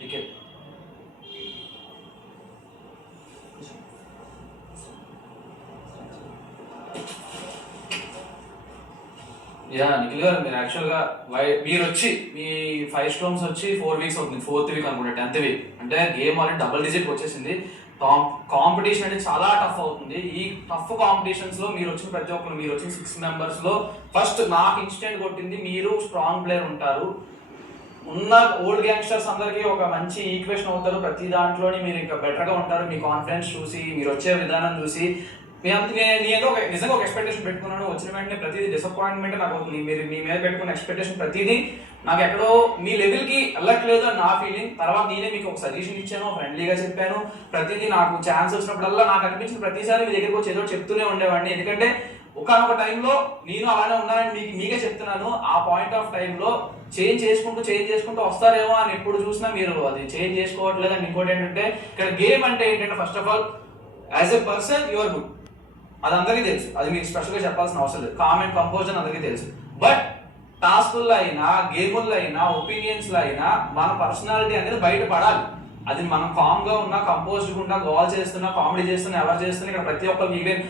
నిఖిల్ నిఖిల్ గారు, మీరు యాక్చువల్గా మీరు వచ్చి మీ 5 స్టోన్స్ వచ్చి 4 వీక్స్ అవుతుంది, 4th వీక్ అనుకుంటే 10th వీక్ అంటే గేమ్ అనేది డబుల్ డిజిట్ వచ్చేసింది. కాంపిటీషన్ అనేది చాలా టఫ్ అవుతుంది. ఈ టఫ్ కాంపిటీషన్స్ లో మీరు వచ్చిన ప్రతి ఒక్కరు, మీరు వచ్చిన 6 మెంబర్స్ లో ఫస్ట్ నాకు ఇన్స్టెంట్ కొట్టింది మీరు స్ట్రాంగ్ ప్లేయర్ ఉంటారు. ఉన్న ఓల్డ్ గ్యాంగ్స్టర్స్ అందరికీ ఒక మంచి ఈక్వేషన్ అవుతారు. ప్రతి దాంట్లోని మీరు ఇంకా బెటర్గా ఉంటారు. మీ కాన్ఫిడెన్స్ చూసి, మీరు వచ్చే విధానం చూసి నేను నిజంగా ఒక ఎక్స్పెక్టేషన్ పెట్టుకున్నాను. వచ్చిన వెంటనే ప్రతిదీ డిసప్పాయింట్మెంట్ నాకు అవుతుంది. మీరు మీ మీద పెట్టుకున్న ఎక్స్పెక్టేషన్ ప్రతిదీ నాకు ఎక్కడో మీ లెవెల్కి వెళ్ళట్లేదు అని నా ఫీలింగ్. తర్వాత నేనే మీకు ఒక సజెషన్ ఇచ్చాను, ఫ్రెండ్లీగా చెప్పాను. ప్రతిదీ నాకు ఛాన్స్ వచ్చినప్పుడల్లా నాకు అనిపించిన ప్రతిసారి మీ దగ్గరికి వచ్చి ఏదో చెప్తూనే ఉండేవాడిని. ఎందుకంటే ఒకనొక టైంలో నేను అలానే ఉన్నానని మీకే చెప్తున్నాను. ఆ పాయింట్ ఆఫ్ టైంలో చేంజ్ చేసుకుంటూ వస్తారేమో అని ఎప్పుడు చూసినా మీరు అది చేంజ్ చేసుకోవట్లేదు. అండ్ ఇంకోటి ఏంటంటే ఇక్కడ గేమ్ అంటే ఏంటంటే first of all as a person your good, అది అందరికీ తెలుసు. అది మీకు స్పెషల్గా చెప్పాల్సిన అవసరం లేదు. కామ్ అండ్ కంపోజ్ అని అందరికీ తెలుసు. బట్ టాస్కుల్లో అయినా, గేముల్లో అయినా, ఒపీనియన్స్లో అయినా మన పర్సనాలిటీ అనేది బయటపడాలి. అది మనం కామ్గా ఉన్నా, కంపోజ్డ్గా ఉన్నా, గోల్ చేస్తున్నా, కామెడీ చేస్తున్నా, ఎవరు చేస్తున్నా, ఇక్కడ ప్రతి ఒక్కరికి ఈవెన్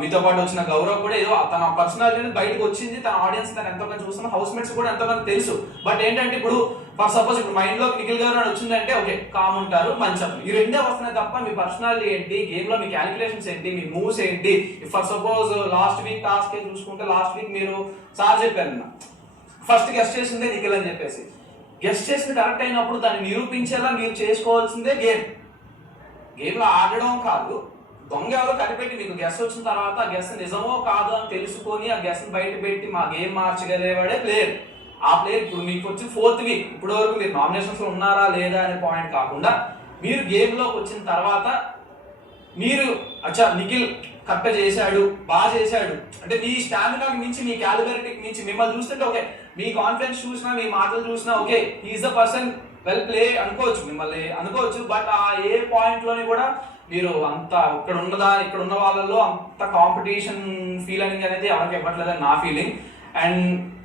మీతో పాటు వచ్చిన గౌరవ్ కూడా ఏదో తన పర్సనాలిటీ అనేది బయటకు వచ్చింది. తన ఆడియన్స్ తను ఎంతోగా చూస్తున్నా, హౌస్ మేట్స్ కూడా ఎంతోగా తెలుసు. బట్ ఏంటంటే ఇప్పుడు ఫర్ సపోజ్ ఇప్పుడు మైండ్ లో నిఖిల్ గారు అని వచ్చిందంటే ఓకే కామ్ ఉంటారు, మంచి ఈ రెండే వస్తున్నాయి తప్ప మీ పర్సనాలిటీ ఏంటి, గేమ్ లో మీ క్యాలిక్యులేషన్స్ ఏంటి, మీ మూవ్స్ ఏంటి. For suppose last week task చూసుకుంటే లాస్ట్ వీక్ మీరు సార్ చెప్పారు ఫస్ట్ గెస్ట్ చేసిందే నిఖిల్ అని చెప్పేసి. గెస్ట్ చేసింది కరెక్ట్ అయినప్పుడు దాన్ని నిరూపించేలా మీరు చేసుకోవాల్సిందే గేమ్. గేమ్లో ఆడడం కాదు, దొంగ ఎవరో కనిపెట్టి మీకు గెస్ట్ వచ్చిన తర్వాత ఆ గెస్ట్ నిజమో కాదో అని తెలుసుకొని ఆ గెస్ట్ బయట పెట్టి మా గేమ్ మార్చగలిగేవాడే ప్లేయర్. ఆ ప్లేయర్ ఇప్పుడు మీకు వచ్చి 4th వీక్ ఇప్పటి వరకు మీరు నామినేషన్స్ లో ఉన్నారా లేదా అనే పాయింట్ కాకుండా మీరు గేమ్ లోకి వచ్చిన తర్వాత మీరు అచ్చా నిఖిల్ కరెక్ట్ చేశాడు, బాగా చేశాడు అంటే మీ స్టామినాకి మించి, మీ క్యాలిబరిటీకి మించి మిమ్మల్ని చూస్తుంటే ఓకే, మీ కాన్ఫిడెన్స్ చూసినా, మీ మాటలు చూసినా okay he is the person well play అనుకోవచ్చు, మిమ్మల్ని అనుకోవచ్చు. బట్ ఆ ఏ పాయింట్ లోని కూడా మీరు అంత ఇక్కడ ఉన్న వాళ్ళలో అంత కాంపిటీషన్ ఫీలింగ్ అనేది ఎవరికి ఇవ్వట్లేదని నా ఫీలింగ్. అండ్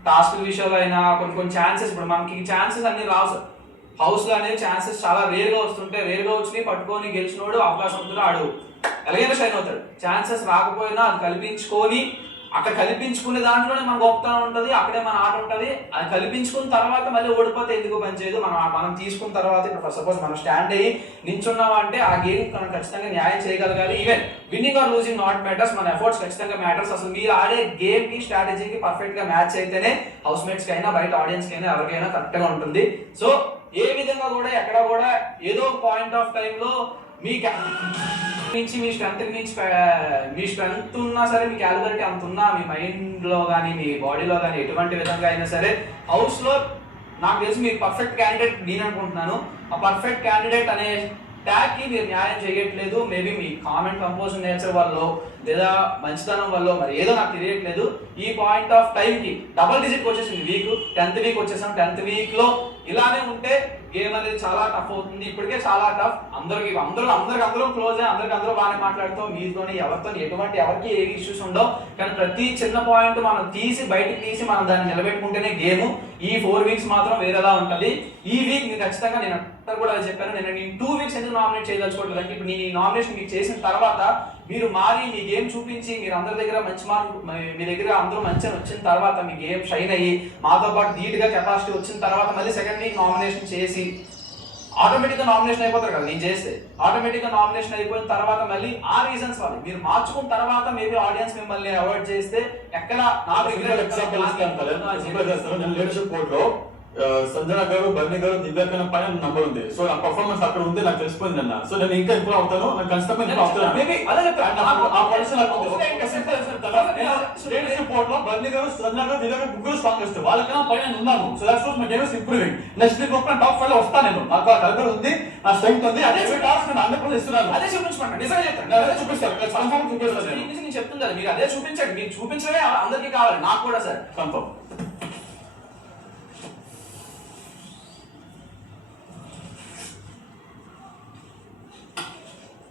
టాస్క్ విషయంలో అయినా కొన్ని ఛాన్సెస్, ఇప్పుడు మనకి ఛాన్సెస్ అన్ని రావు సార్. హౌస్ లో అనేది ఛాన్సెస్ చాలా రేర్గా వస్తుంటాయి. రేర్గా వచ్చి పట్టుకొని గెలిచినోడు అవకాశం ఉంటుందో ఆడు ఎలాగైనా షైన్ అవుతాడు. ఛాన్సెస్ రాకపోయినా అది కల్పించుకొని, అక్కడ కల్పించుకునే దాంట్లోనే మన గొప్పతనం ఉంటుంది, అక్కడే మన ఆట ఉంటుంది. అది కల్పించుకున్న తర్వాత మళ్ళీ ఓడిపోతే ఎందుకు పనిచేయదు. మనం తీసుకున్న తర్వాత ఇప్పుడు సపోజ్ మనం స్టాండ్ అయ్యి నించున్నాం అంటే ఆ గేమ్ మనం ఖచ్చితంగా న్యాయం చేయగలగాలి. Even winning or losing not matters, మన ఎఫర్ట్స్ ఖచ్చితంగా మ్యాటర్స్. అసలు మీరు ఆడే గేమ్ కి స్ట్రాటజీకి పర్ఫెక్ట్ గా మ్యాచ్ అయితేనే హౌస్ మేట్స్ కైనా, బయట ఆడియన్స్ కైనా, ఎవరికైనా కరెక్ట్ గా ఉంటుంది. సో ఏ విధంగా కూడా ఎక్కడ కూడా ఏదో పాయింట్ ఆఫ్ టైంలో మీ నుంచి, మీ స్ట్రెంత్ నుంచి, మీ స్ట్రెంత్ ఉన్నా సరే, మీ క్యాలిబరిటీ అంత ఉన్నా, మీ మైండ్ లో కానీ, మీ బాడీలో కానీ ఎటువంటి విధంగా అయినా సరే హౌస్ లో నాకు తెలిసి మీరు పర్ఫెక్ట్ క్యాండిడేట్ నేను అనుకుంటున్నాను. ఆ పర్ఫెక్ట్ క్యాండిడేట్ అనే ట్యాగ్ కి మీరు న్యాయం చేయట్లేదు. మేబీ మీ కామెంట్ కంపోజ్ నేచర్ వల్ల లేదా మంచితనం వల్ల మరి ఏదో నాకు తెలియట్లేదు. ఈ పాయింట్ ఆఫ్ టైం కి డబుల్ డిజిట్ వచ్చేసింది వీక్, 10th వీక్ వచ్చేసాం. 10th వీక్ లో ఇలానే ఉంటే గేమ్ అనేది చాలా టఫ్ అవుతుంది. ఇప్పటికే చాలా టఫ్. అందరూ క్లోజ్, అందరూ బాగానే మాట్లాడుతాం. మీతోని ఎవరికి ఏ ఇష్యూస్ ఉండవు. కానీ ప్రతి చిన్న పాయింట్ మనం బయటకు తీసి మనం దాన్ని నిలబెట్టుకుంటేనే గేమ్. ఈ 4 వీక్స్ మాత్రం వేరేలా ఉంటది. ఈ వీక్ మీకు ఖచ్చితంగా నేను కూడా అది చెప్పాను. నేను 2 వీక్స్ ఎందుకు నామినేట్ చేయదలుచుకోవట్లేదు అంటే ఇప్పుడు నేను ఈ నామినేషన్ మీకు చేసిన తర్వాత మీరు మారి మీ గేమ్ చూపించి, మీరు అందరి దగ్గర మంచి మార్కులు, మీ దగ్గర అందరూ మంచిగా వచ్చిన తర్వాత మీ గేమ్ షైన్ అయ్యి మాతో పాటు ధీటుగా కెపాసిటీ వచ్చిన తర్వాత మళ్ళీ సెకండ్ వీక్ నామినేషన్ చేసి ఆటోమేటిక్గా నామినేషన్ అయిపోతారు కదా. నేను చేస్తే ఆటోమేటిక్గా నామినేషన్ అయిపోయిన తర్వాత మళ్ళీ ఆ రీజన్స్ వాళ్ళు మీరు మార్చుకున్న తర్వాత మేబీ ఆడియన్స్ మిమ్మల్ని అవాయిడ్ చేస్తే ఎక్కడ లీడర్షిప్ బోర్డ్ లో సంజన గారు, బర్ని గారు, దివ్యాకన పైన నంబర్ ఉంది. సో నా పర్ఫార్మెన్స్ అక్కడ ఉంది, నాకు తెలిసిపోయింది అన్న. సో నేను ఇంకా ఇంప్రూవ్ అవుతాను, నాకు ఖచ్చితంగా ఇంప్రూవ్ అవుతాను. లీడర్షిప్ బోర్డ్ లో బర్ని గారు, సంజన గారు, దివ్యాకన ముగ్గురు స్ట్రాంగెస్ట్. వాళ్ళకన్నా పైన ఉన్నాను. So that's what my game is improving. Next week లోపల టాప్ 5 లో వస్తాను. నేను నాకు ఆ కల్చర్ ఉంది, నా స్ట్రెంగ్త్ ఉంది. అదే టాస్క్ నేను 100% ఇస్తున్నాను. అదే చూపించమండి, నిజంగా చెప్తాను. అదే చూపిస్తాను, కన్ఫర్మ్ చూపిస్తాను. నేను చెప్తున్నాను, మీరు అదే చూపించండి. మీరు చూపించడమే అందరికీ కావాలి, నాకు కూడా సార్ కన్ఫర్మ్.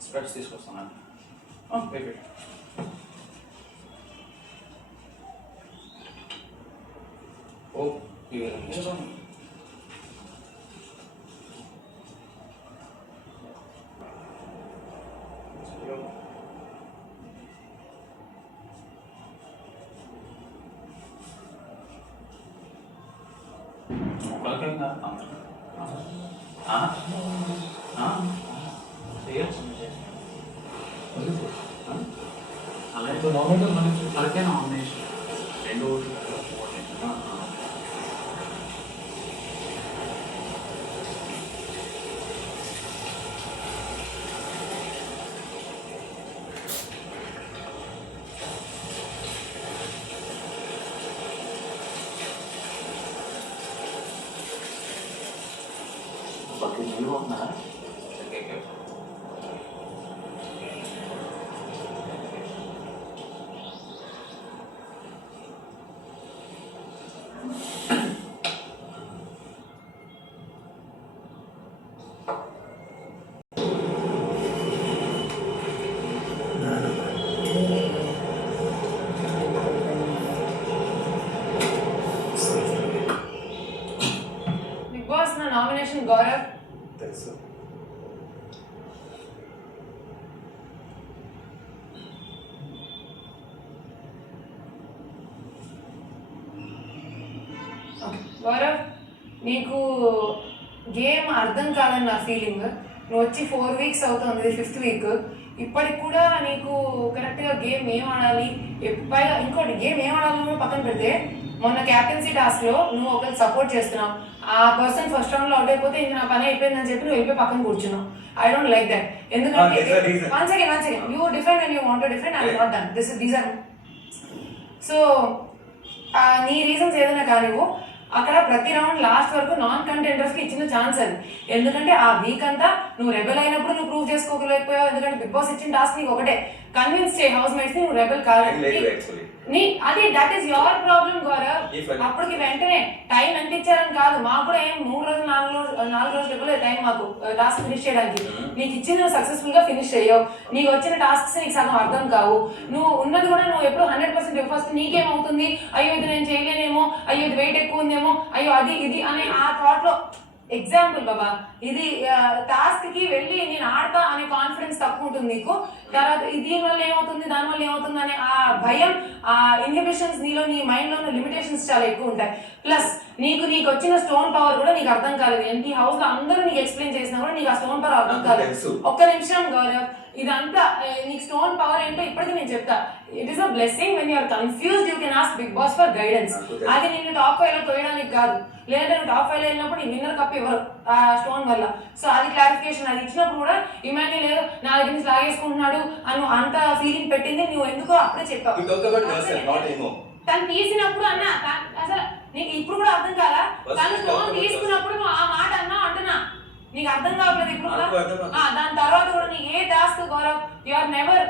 స్ప్రెడ్స్ తీసుకొస్తాను. ఓ అలాగే అలాగే నామినేషన్ 2 ఓట్లు. Bakit dulu na? Okay. Big Boss na nomination Gaurav. తెలుసు. గౌరవ్, నీకు గేమ్ అర్థం కాదని నా ఫీలింగ్. నువ్వు వచ్చి 4 వీక్స్ అవుతుంది, 5th వీక్. ఇప్పటికి కూడా నీకు కరెక్ట్గా గేమ్ ఏం ఆడాలి, పైగా ఇంకోటి గేమ్ ఏం ఆడాలి పక్కన పెడితే, మొన్న క్యాప్టెన్సీ టాస్క్లో నువ్వు ఒకరికి సపోర్ట్ చేస్తున్నావు. ఆ పర్సన్ ఫస్ట్ రౌండ్లో అవుట్ అయిపోతే ఇంక నా పని అయిపోయిందని చెప్పి నువ్వు వెళ్ళిపోయి పక్కన కూర్చున్నావు. I don't like that. ఎందుకంటే one second you different and you want to different. I not done these are so నీ రీజన్స్ ఏదైనా కానివ్వు. అక్కడ ప్రతి రౌండ్ లాస్ట్ వరకు నాన్ కంటెండర్స్కి ఇచ్చిన ఛాన్స్ అది. ఎందుకంటే ఆ వీక్ అంతా నువ్వు రెబెల్ అయినప్పుడు నువ్వు ప్రూవ్ చేసుకోలేకపోయావు. ఎందుకంటే బిగ్ బాస్ ఇచ్చిన టాస్క్ నీకు ఒకటే, కన్విన్స్ చేయి హౌస్ మేట్స్ నువ్వు రెబెల్ కాదు. అది that is your problem Gaurav. అప్పటికి వెంటనే టైం ఎంత ఇచ్చారని కాదు, మాకు కూడా ఏం 3 రోజులు 4 రోజులు ఇవ్వలేదు టైం మాకు టాస్క్ ఫినిష్ చేయడానికి. నీకు ఇచ్చింది నువ్వు సక్సెస్ఫుల్ గా ఫినిష్ చేయవు. నీకు వచ్చిన టాస్క్స్ నీకు సగం అర్థం కావు. నువ్వు ఉన్నది కూడా నువ్వు ఎప్పుడు 100% ఫస్ట్ నీకేమవుతుంది, అయ్యో ఇది నేను చేయలేనేమో, అయ్యో ఇది వెయిట్ ఎక్కువ ఉందేమో, అయ్యో అది ఇది అనే ఆ థాట్ లో. ఎగ్జాంపుల్ బాబా, ఇది టాస్క్ కి వెళ్ళి నేను ఆడతా అనే కాన్ఫిడెన్స్ తక్కువ ఉంటుంది నీకు. తర్వాత దీనివల్ల ఏమవుతుంది, దానివల్ల ఏమవుతుంది అనే ఆ భయం, ఆ ఇన్హిబిషన్స్ నీలో, నీ మైండ్ లో లిమిటేషన్స్ చాలా ఎక్కువ ఉంటాయి. ప్లస్ నీకు వచ్చిన స్టోన్ పవర్ కూడా నీకు అర్థం కాలేదు. ఈ హౌస్ లో అందరూ నీకు ఎక్స్ప్లెయిన్ చేసినా కూడా నీకు ఆ స్టోన్ పవర్ అర్థం కాలేదు. ఒక్క నిమిషం గౌరవ్, ఇదంతా నీకు స్టోన్ పవర్ ఏంటో ఇప్పటికీ నేను చెప్తా. It is a blessing when you're confused you can ask Bigg Boss for guidance. అది నిన్ను టాప్ 5 లో తోయడానికి కాదు, లేదంటే నువ్వు టాప్ 5 లో వెళ్ళినప్పుడు నీ విన్నర్ కప్ ఇవ్వరు ఆ స్టోన్ వల్ల. సో అది క్లారిఫికేషన్. అది ఇచ్చినప్పుడు కూడా ఇమాన్యుల్ లేదు నా దగ్గర నుంచి లాగేసుకుంటున్నాడు అని అంత ఫీలింగ్ పెట్టింది. నువ్వు ఎందుకో అప్పుడే చెప్పావు. తను తీసినప్పుడు అన్నా అసలు నీకు ఇప్పుడు కూడా అర్థం కాదా? తను స్టోన్ తీసుకున్నప్పుడు నువ్వు ఆ మాట అన్నావు అంటున్నా, నీకు అర్థం కావట్లేదు ఇప్పుడు కూడా. దాని తర్వాత కూడా నీకు ఏ task Gaurav, you are never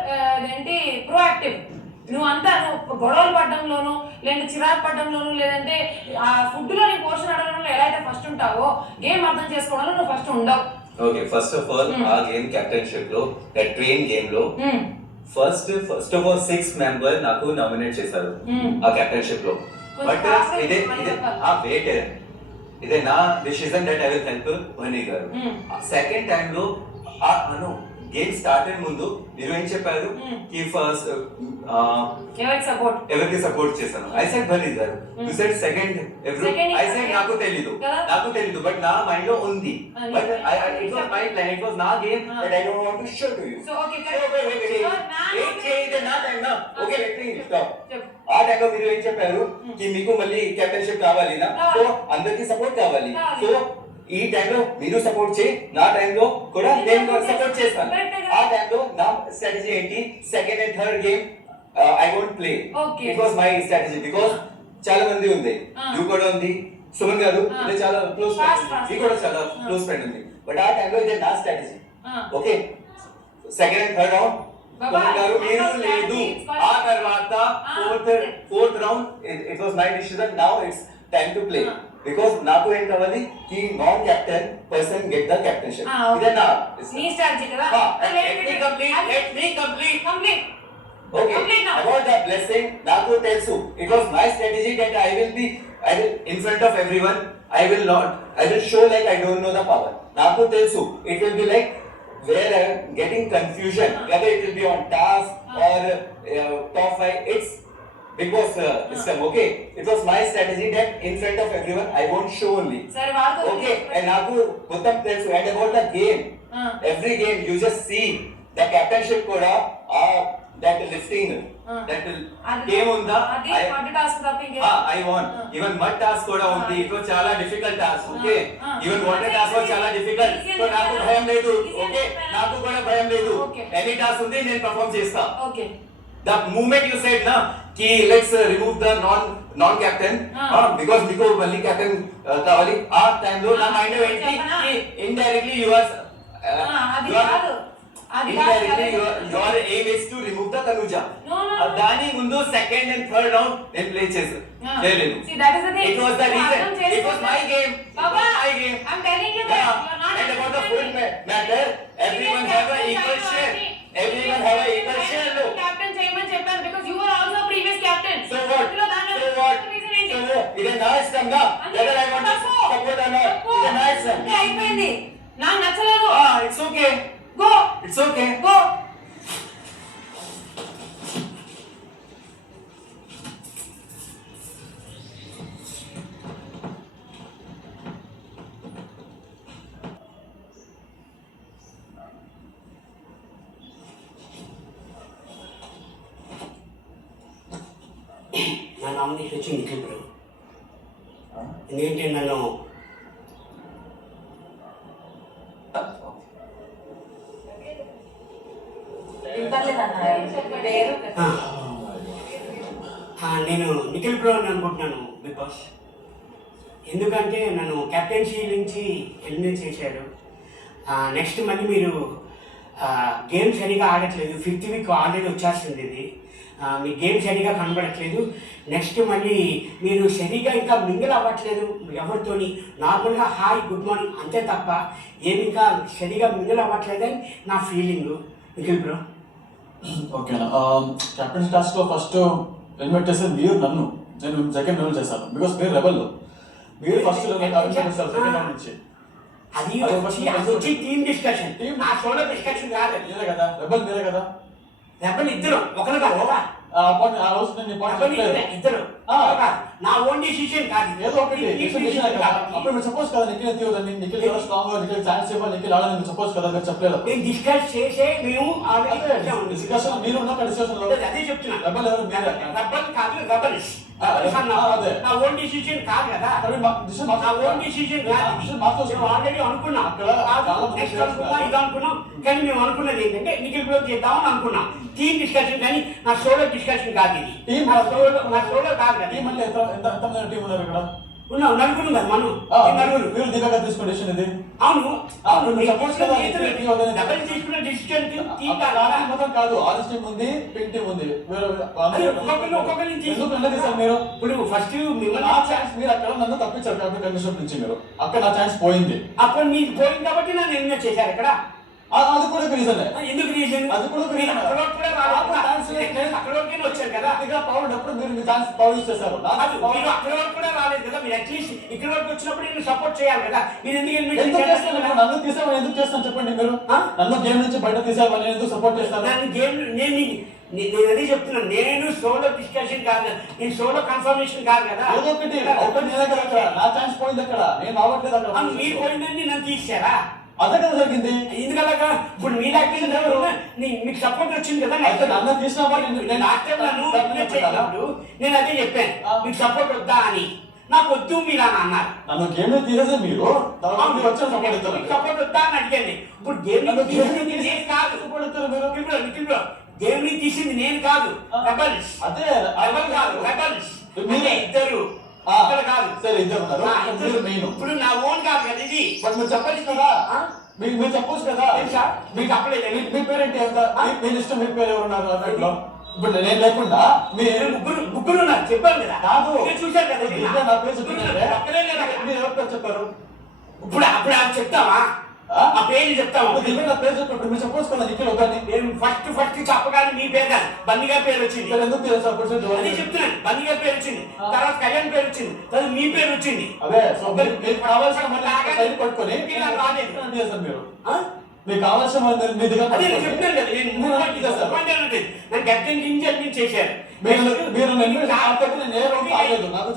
ఏంటి ప్రోయాక్టివ్. నువ్వు గొడవలు పడడంలోనూ, లేదంటే చిరాకు పడడంలోనూ, లేదంటే ఆ ఫుడ్ లో నీ పోర్షన్ అడగడంలో ఎలా అయితే ఫస్ట్ ఉంటావో, గేమ్ అర్థం చేసుకోవడంలో నువ్వు ఫస్ట్ ఉండవు. ఓకే, ఫస్ట్ ఆఫ్ ఆల్ ఆ గేమ్ కెప్టెన్షిప్ లో, ట్రైన్ గేమ్ లో ఫస్ట్ ఆఫ్ ఆల్ 6 మెంబర్ నాకు నామినేట్ చేశారు ఆ కెప్టెన్షిప్ లో. బట్ ఇదే నా decision that I will help Bhani garu. Second time లో గేమ్ స్టార్ట్ ముందు మీరు ఏం చెప్పారు కి ఫస్ట్ ఎవరికి సపోర్ట్ చేశాను? I said Bhani garu. You said second I said నాకు తెలీదు బట్ నా మైండ్ లో ఉంది. But it was my plan, it was నా game that I don't want to show to you. So okay నా టైం నా ఓకే లెట్ మీ స్టాప్. ఆ టైంలో మీరు ఏం చెప్పారు కి మీకు మళ్ళీ కెప్టెన్షిప్ కావాలి నా, సో అందరికి సపోర్ట్ కావాలి. సో ఈ టైంలో మీరు సపోర్ట్ చేయి, నా టైంలో కూడా నేను సపోర్ట్ చేస్తాను. ఆ టైంలో నా స్ట్రాటజీ ఏంటి, second and third game I won't play. It was my strategy because చాలా మంది ఉంది, యూ కూడా ఉంది, సుమన్ గారు ఇది చాలా క్లోజ్ ఫ్రెండ్, ఈ కూడా చాలా క్లోజ్ ఫ్రెండ్ ఉంది. బట్ ఆ టైంలో ఇది నా strategy. Okay, second and third round Suman గారు మీరు లేదు. ఆ తర్వాత fourth round it was my decision. Now it's time to play because నాకు ఏం కావాలి కి non captain person get the captainship. ఇదే నా నీ స్ట్రాటజీ కదా. let me complete. Okay, about the blessing నాకు తెలుసు. It was my strategy that I will in front of everyone, I will show like I don't know the power. నాకు తెలుసు it will be like where I'm getting confusion whether it will be on task or top 5. It's Big Boss system, okay? It was my strategy that in front of everyone I won't show only. సరే వాడుకో. Okay, and Naku Uttam tells you, and about the game, every game you just see the captainship koda, that lifting, that game unda, అది mud task తప్ప ఇంకే I won. Even mud task koda undi. It was chala difficult task, okay? Even water task was chala difficult. So Naku bhayam ledu, okay? Naku koda bhayam ledu. Any task undi nenu perform chesta. Okay. The moment you said na ki let's remove the non captain because Nico only captain kavali aa time lo na mind lo enti ki indirectly you are అది కాదు. అది కాదు. indirectly your aim is to remove the Tanuja. No. Dani mundu second and third round then play chase. See, that is the thing. It was the reason. It was my game. Baba, my game. I'm telling you that Yeah. you are not And about the full matter, everyone have a equal share. Everyone have a equal share. No. Captain చేయమని చెప్పాను because you were also a previous captain. So what? ఇందులో దాని So what? reason ఏంటి? So what? It is nice them now. Whether I want to support or not, it is nice them. అంటే అయిపోయింది. నాకు నచ్చలేదు. It's okay. Go. It's okay. Go. నా nomination వచ్చి Nikhil bro. ఎందుకంటే నన్ను నేను నిఖిల్ బ్రో అని అనుకుంటున్నాను బిగ్ బాస్. ఎందుకంటే నన్ను కెప్టెన్సీ నుంచి ఎలిమినేట్ చేశారు. నెక్స్ట్ మళ్ళీ మీరు గేమ్ సరిగా ఆడట్లేదు. 5th వీక్ ఆల్రెడీ వచ్చేస్తుంది ఇది. మీ గేమ్ సరిగా కనబడట్లేదు. నెక్స్ట్ మళ్ళీ మీరు సరిగా ఇంకా మింగిల్ అవ్వట్లేదు ఎవరితోని. నార్మల్గా హాయ్ గుడ్ మార్నింగ్ అంతే తప్ప ఏమి ఇంకా సరిగా మింగిల్ అవ్వట్లేదని నా ఫీలింగ్ నిఖిల్ బ్రో. ఓకేనా, కెప్టెన్ టాస్క్ లో ఫస్ట్ ఎలిమినేట్ చేసేది మీరు, నన్ను నేను సెకండ్ రౌండ్ చేశాను బికాస్ మీరు రెబల్. మీరు ఫస్ట్ సెకండ్ రౌండ్ నుంచి అది వచ్చి టీమ్ డిస్కషన్, నా సోలో డిస్కషన్ కాదు. మీరే కదా రెబల్, మీరే కదా రెబల్ ఇద్దరు ఒకరు కాదు. ఆ రోజు నేను పాయింట్ ఇద్దరు నా ఓన్ డిసిషన్ కాదు. ఏదో ఒకటి అప్పుడు మీరు సపోజ్ కదా నిఖిల్ తీయదని, నిఖిల్ చాలా స్ట్రాంగ్, నిఖిల్ ఛాన్స్ ఇవ్వాలి, నిఖిల్ ఆడాలని మీరు సపోజ్ కదా, మీరు చెప్పలేదు. నేను డిస్కస్ చేసే మేము డిస్కషన్ మీరు ఉన్న డిస్కషన్ లో అదే చెప్తున్నా. రెబల్ ఎవరు? మీరే. రెబల్ కాదు, రెబల్స్. నా ఓన్ డిసిషన్ కాదు కదా. నా ఓన్ డిసిషన్ కాదు. ఆల్రెడీ అనుకున్నాం నెక్స్ట్ అనుకున్నా ఇది అనుకున్నాం. కానీ మేము అనుకున్నది ఏంటంటే నిఖిల్ బ్రో చేద్దామని అనుకున్నాం. టీమ్ డిస్కషన్ కానీ నా సోలో డిస్కషన్ కాదు ఇది. నా సోలో కాదు కదా. టీం అంటే ఎంత టీం ఉన్నారు ఇక్కడ? ఉన్నాం నలుగురు కదా మనం. నలుగురు మీరు దిగగా తీసుకున్న డిసిషన్ ఇది. అవును సపోజ్ కదా డబల్ తీసుకున్న డిసిషన్ మొత్తం కాదు. ఆరెంజ్ టీం ఉంది, పింక్ టీం ఉంది. మీరు ఇప్పుడు ఫస్ట్ నా ఛాన్స్, మీరు అక్కడ నన్ను తప్పించారు కాబట్టి కండిషన్ నుంచి మీరు అక్కడ నా ఛాన్స్ పోయింది. అప్పుడు మీకు పోయింది కాబట్టి నన్ను ఎలిమినేట్ చేశారు ఇక్కడ. అది కూడా రీజన్. ఎందుకు రీజన్? అది కూడా వచ్చారు కదా. పవర్ అప్పుడు మీరు మీ ఛాన్స్ పవర్ యూజ్ చేశారు. మీరు అక్కడ వరకు కూడా రాలేదు కదా. మీరు అట్లీస్ట్ ఇక్కడ వరకు వచ్చినప్పుడు నేను సపోర్ట్ చేయాలి కదా. మీరు ఎందుకు ఎందుకు చేస్తాను? నన్ను తీసేవాళ్ళు ఎందుకు చేస్తాను చెప్పండి. మీరు నన్ను గేమ్ నుంచి బయట తీసేవాళ్ళు ఎందుకు సపోర్ట్ చేస్తారు? నన్ను గేమ్ నేను అదే చెప్తున్నాను. నేను సోలో డిస్కషన్ కాదు, నేను సోలో కన్ఫర్మేషన్ కాదు కదా. ఏదో ఒకటి అక్కడ నా ఛాన్స్ పోయింది. అక్కడ నేను రావట్లేదు. అక్కడ మీరు పోయిందని నన్ను తీసారా? అదే కదా జరిగింది. ఎందుకలాగా? ఇప్పుడు మీ మీకు సపోర్ట్ వచ్చింది కదా. నన్ను తీసినప్పుడు నేను అదే చెప్పాను మీకు సపోర్ట్ వద్దా అని. నాకు వద్దు మీరు అని అన్నారు. నన్ను గేమ్ తీసేసే మీరు వచ్చారు సపోర్ట్ ఇస్తారు. సపోర్ట్ వద్దా అని అడిగాను. ఇప్పుడు గేమ్ నేను కాదు సపోర్ట్ ఇస్తారు మీరు. గేమ్ ని తీసింది నేను కాదు, రెబల్స్. అదే రెబల్ కాదు, రెబల్స్. మీరే ఇద్దరు కాదు. సరే ఇద్దరు మెయిన్. ఇప్పుడు నా ఓన్ కాదు కదా ఇది. బట్ మీరు చెప్పచ్చు కదా. మీరు చెప్పొచ్చు కదా. మీకు చెప్పలేదు. మీ పేరేంటి? మీ ఇష్టం. మీ పేరు ఎవరున్నారు అన్నట్లో? ఇప్పుడు నేను లేకుండా మీరు ముగ్గురు ఉన్నారు చెప్పాను కదా. కాదు చూశాను కదా. నా పేరు చెప్తున్నారే. మీరు ఎవరి పేరు చెప్పారు? ఇప్పుడు అప్పుడు చెప్తావా? ఆ పేరు చెప్తావా? నా పేరు చెప్పారు. మీరు చెప్పొచ్చు కదా. నిఖిల్ ఒకటి నేను ఫస్ట్ చెప్పగానే మీ పేరు కాదు, బన్నీ గారి పేరు వచ్చింది. ఎందుకు అదే చెప్తున్నాను. బన్నీ గారి పేరు వచ్చింది, తర్వాత కళ్యాణ్ పేరు వచ్చింది, తర్వాత మీ పేరు వచ్చింది. అదే మీకు కావాల్సిన పట్టుకొని మీరు మీకు కావాల్సిన మీ దగ్గర అదే నేను చెప్తాను కదా, నేను కెప్టెన్ టీమ్ చేశారు. మీరు నేను ఏ రోజు ఆగలేదు. నాకు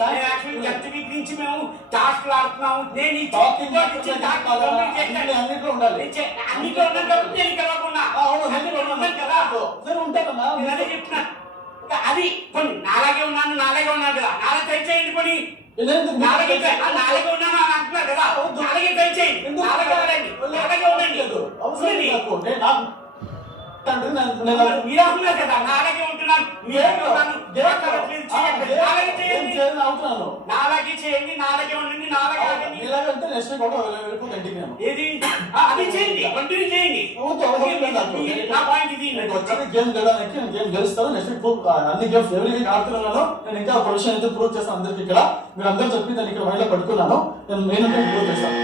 వీక్ నుంచి మేము టాస్క్ ఆడుతున్నాము. నేను ఈ టాకింగ్ అన్నిట్లో ఉండాలి. అన్నిట్లో ఉన్నాను కాబట్టి నేను ఇక్కడ ఉన్నా. కదా నేను ఉంటానన్నా. నేను అదే చెప్తున్నా. అది కొన్ని నాలాగే ఉన్నాను కదా, నాలుగు ట్రై చేయండి. కొన్ని నాలుగే ఉన్నాను అని అంటున్నారు కదా, నాలుగే ట్రై చేయండి. నాలుగే ఉండండి. మీరు అంటున్నారు కదా, నాలుగే ఉంటున్నాను. నాలుగే చేయండి, నాలుగే ఉండండి, నాలుగే ఏది అది చేయండి, కంటిన్యూ చేయండి. నా పాయింట్ ఇది. గేమ్ గెలవడానికి నేను గేమ్ గెలుస్తాను. నెక్స్ట్ వీక్ అన్ని గేమ్స్ ఎవరి వీక్ ఆడుతున్నాను. నేను ఇంకా ప్రొఫెషన్ అయితే ప్రూవ్ చేస్తాను అందరికి. ఇక్కడ మీరు అందరూ చెప్పి దాన్ని ఇక్కడ మైండ్ లో పెట్టుకున్నాను. నేను మెయిన్ ప్రూవ్ చేస్తాను.